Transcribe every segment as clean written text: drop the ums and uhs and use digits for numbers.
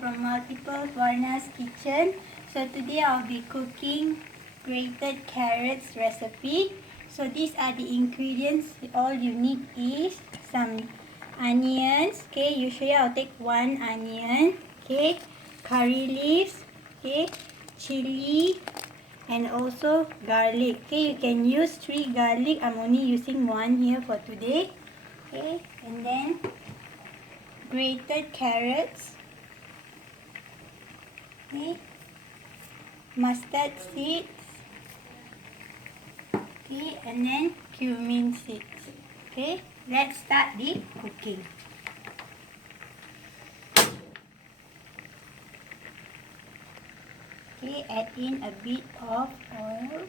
from Multiplewarnas kitchen. So today I'll be cooking grated carrots recipe. So these are the ingredients. All you need is some onions. Okay, usually I'll take 1 onion. Okay, curry leaves. Okay, chili, and also garlic. Okay, you can use 3 garlic. I'm only using 1 here for today. Okay, and then grated carrots. Okay, mustard seeds. Okay, and then cumin seeds. Okay, let's start the cooking. Okay, add in a bit of oil.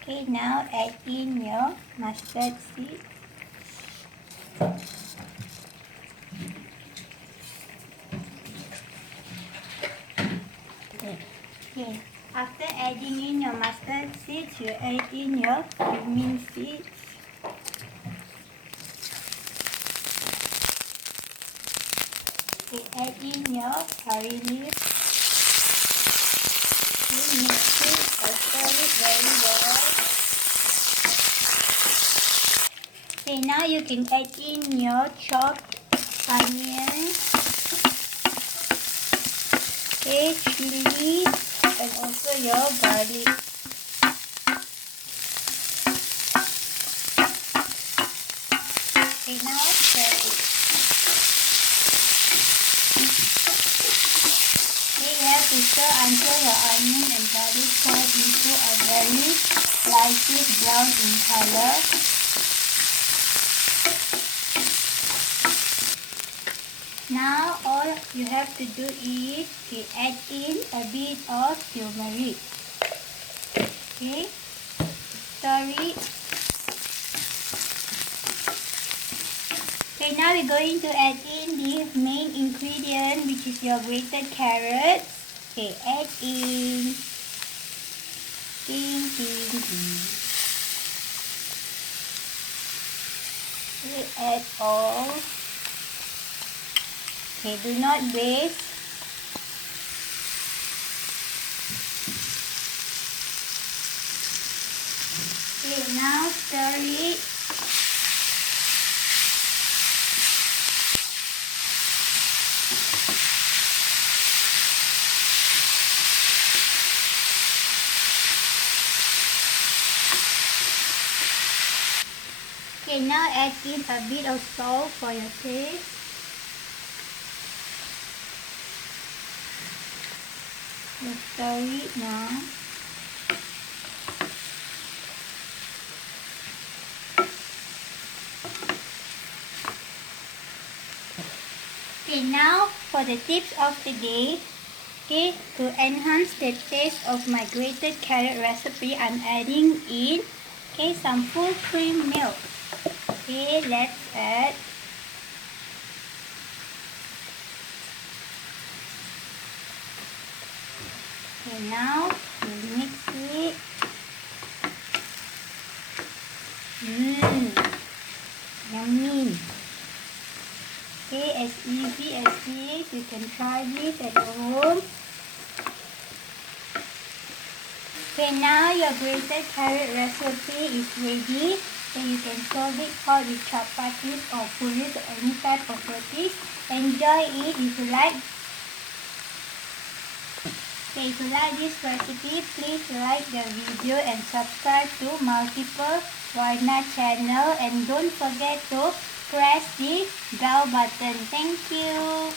Okay, now add in your mustard seeds. Okay, after adding in your mustard seeds, you add in your cumin seeds. Okay, add in your curry leaves. Okay, mix it or stir it very well. Okay, now you can add in your chopped onions, okay, chili, and also your garlic. Okay, now stir it. Okay, you have to stir until your onion and garlic turn into a very lightish brown in color. Now all you have to do is to add in a bit of turmeric. Okay, stir it. Okay, now we're going to add in the main ingredient, which is your grated carrots. Okay, add in. Ding, ding, ding. Okay, add all. Okay, do not waste. Okay, now stir it. Okay, now add in a bit of salt for your taste. Let's stir it now. Okay, now for the tips of the day. Okay, to enhance the taste of my grated carrot recipe, I'm adding in some full cream milk. Okay, let's add. Okay, now we mix it. Yummy. Okay, as easy as this, you can try this at home. Okay, now your grated carrot recipe is ready. So you can serve it hot with chapatis or puris or any type of rotis. Enjoy it if you like. Okay, if you like this recipe, please like the video and subscribe to Multiplewarnas channel, and don't forget to press the bell button. Thank you.